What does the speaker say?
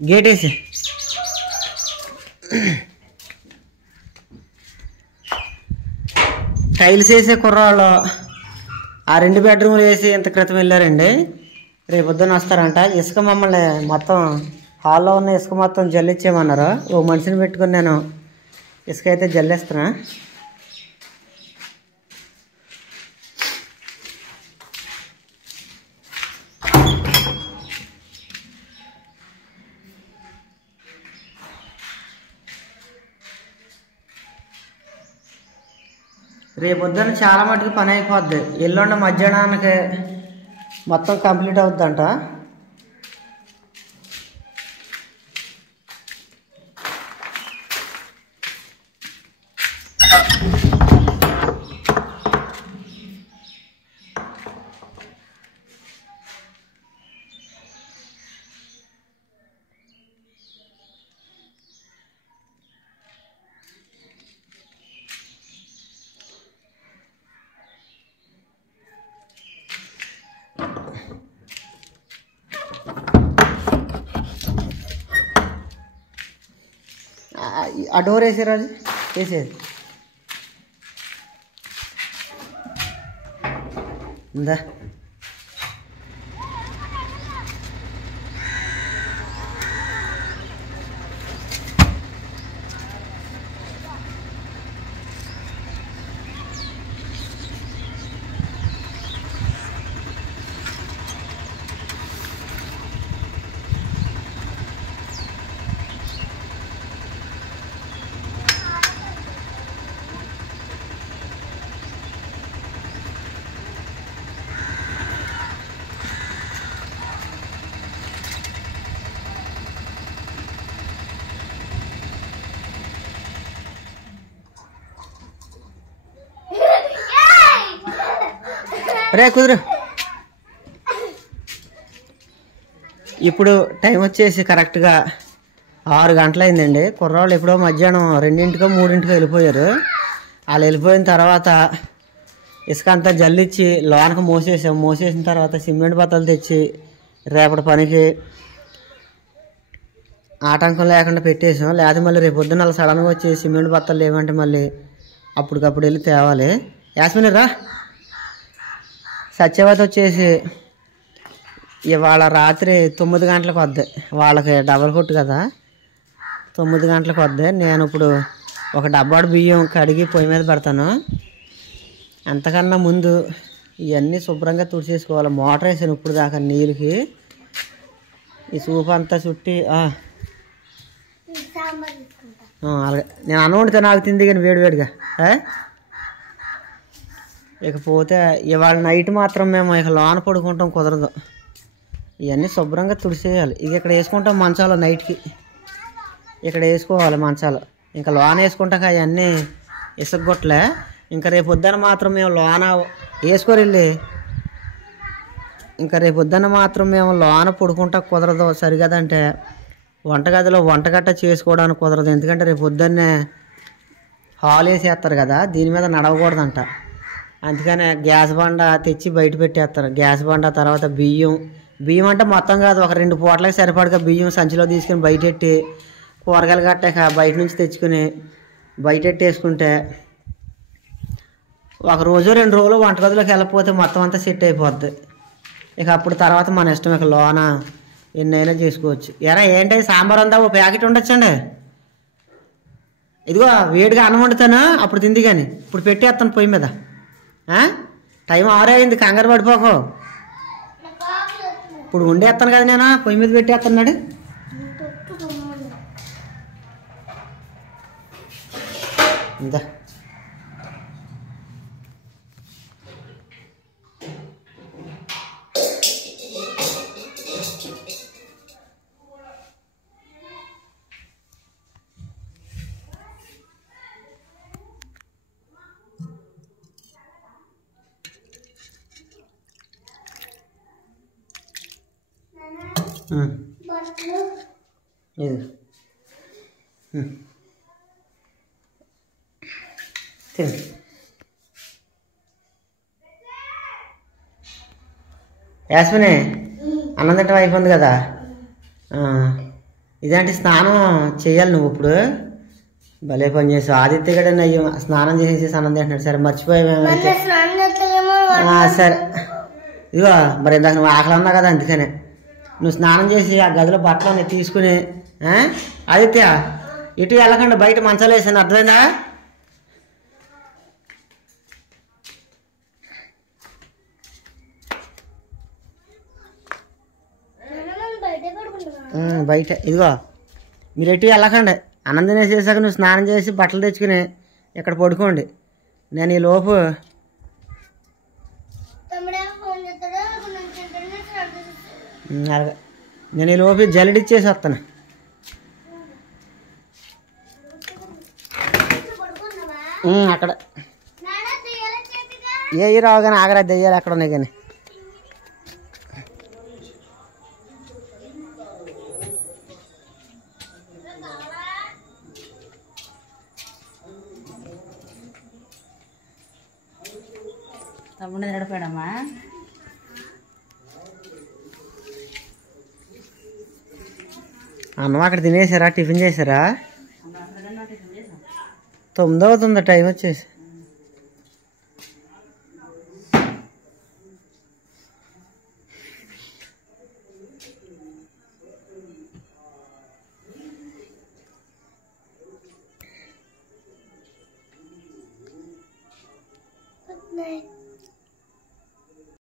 Gate వేసి tiles వేసే కుర్రాళ్ళు ఆ 2 బెడ్రూమ్లు వేసి ఇంత క్రితం వెళ్ళారండి. రేపు పొద్దున్న వస్తారంట. ఇసుక మమ్మల్ని మొత్తం హాల్లో ఉన్న ఇసుక మొత్తం జల్లిచ్చేయమన్నారు. ఓ మనిషిని పెట్టుకుని నేను ఇసుక అయితే జల్లేస్తున్నా. రేపు పొద్దున్న చాలా మటుకు పని అయిపోద్ది. ఎల్లుండి మధ్యాహ్నానికి మొత్తం కంప్లీట్ అవుద్దంట. ఆ డోర్ వేసారు, అది వేసేది ఉందా. రే కుదురు. ఇప్పుడు టైం వచ్చేసి కరెక్ట్గా 6 గంటలైందండి. కుర్రాళ్ళు ఎప్పుడో మధ్యాహ్నం 2కో 3కో వెళ్ళిపోయారు. వాళ్ళు వెళ్ళిపోయిన తర్వాత ఇసుక అంతా జల్లిచ్చి లోనకు మోసేసాం. మోసేసిన తర్వాత సిమెంట్ బత్తలు తెచ్చి రేపటి పనికి ఆటంకం లేకుండా పెట్టేసాం. లేదా మళ్ళీ రేపు పొద్దున్న అలా సడన్గా వచ్చి సిమెంట్ బత్తలు లేవంటే మళ్ళీ అప్పటికప్పుడు వెళ్ళి తేవాలి. యాస్మిని రా. సత్యవతి వచ్చేసి ఇవాళ రాత్రి 9 గంటలకు వద్దే. వాళ్ళకి డబల్ కొట్టు కదా, 9 గంటలకు వద్దే. నేను ఇప్పుడు ఒక డబ్బాడు బియ్యం కడిగి పొయ్యి మీద పెడతాను. అంతకన్నా ముందు ఇవన్నీ శుభ్రంగా తుడిచేసుకోవాలి. మోటార్ వేసాను ఇప్పుడు దాకా నీళ్ళకి. ఈ సూప్ అంతా చుట్టి అలాగే నేను అన్నం వండితే నాకు తింది కానీ వేడివేడిగా. ఇకపోతే ఇవాళ నైట్ మాత్రం మేము ఇక లోన పడుకుంటాం కుదరదు. ఇవన్నీ శుభ్రంగా తుడిచేయాలి. ఇక ఇక్కడ వేసుకుంటాం మంచాలు నైట్కి. ఇక్కడ వేసుకోవాలి మంచాలు. ఇంకా లోన వేసుకుంటాక అవన్నీ ఇసుగొట్టలే. ఇంకా రేపు పొద్దున్న మాత్రం మేము లోన వేసుకోరు వెళ్ళి. ఇంకా రేపు పొద్దున్న మాత్రం మేము లోన పడుకుంటా కుదరదు. సరిగదంటే వంటగదిలో వంటగట్ట చేసుకోవడానికి కుదరదు. ఎందుకంటే రేపు పొద్దున్నే హాల్ వేసేస్తారు కదా, దీని మీద నడవకూడదంట. అందుకనే గ్యాస్ బండ తెచ్చి బయట పెట్టేస్తారు. గ్యాస్ బండ తర్వాత బియ్యం అంటే మొత్తం కాదు, ఒక 2 పూటలకు సరిపడగా బియ్యం సంచిలో తీసుకుని బయటెట్టి కూరగాయలు కట్టాక బయట నుంచి తెచ్చుకుని బయటెట్టేసుకుంటే ఒక రోజు 2 రోజులు వంటగదిలోకి వెళ్ళకపోతే మొత్తం అంతా సెట్ అయిపోద్ది. ఇక అప్పుడు తర్వాత మన ఇష్టం. ఇక లోన ఎన్నైనా చేసుకోవచ్చు. ఎరా ఏంటి సాంబార్ అంతా ఓ ప్యాకెట్ ఉండొచ్చండి. ఇదిగో వేడిగా అన్నం వండుతాను, అప్పుడు తింది కానీ ఇప్పుడు పెట్టేస్తాను పొయ్యి మీద. టైం 6 అయింది, కంగారు పడిపోకు. ఇప్పుడు వండేస్తాను కదా, నేను పొయ్యి మీద పెట్టేస్తున్నాడు. ఇందా ఇది తిను. యాస్మిని అన్నం తింటాం అయిపోయింది కదా. ఇదేంటి స్నానం చేయాలి నువ్వు ఇప్పుడు? భలే పని చేసావు. ఆదిత్య గడ అయ్యో స్నానం చేసేసి అన్నం తింటున్నాడు. సరే మర్చిపోయావేమైతే. సరే ఇదిగో మరి ఇందాక నువ్వు ఆకలి అన్నా కదా, అందుకనే నువ్వు స్నానం చేసి ఆ గదిలో బట్టలు తీసుకుని ఆదిత్య ఇటు వెళ్ళకుండా బయట మంచాలు వేసాను, అర్థమైందా? బయట ఇదిగో మీరు ఎటు వెళ్ళకండి. అన్నం తినేసేసాక నువ్వు స్నానం చేసి బట్టలు తెచ్చుకుని ఇక్కడ పడుకోండి. నేను ఈ లోపు అలాగే నేను ఈ లోపు జల్లడిచ్చేసి వస్తాను. అక్కడ ఏ రావు కానీ ఆగరా, దెయ్యాలు ఎక్కడ ఉన్నాయి కానీ. తమ్ముడు నడిపాడమ్మా. అన్నం అక్కడ తినేసారా? టిఫిన్ చేసారా? 9 అవుతుంది టైం వచ్చేసి. Good night.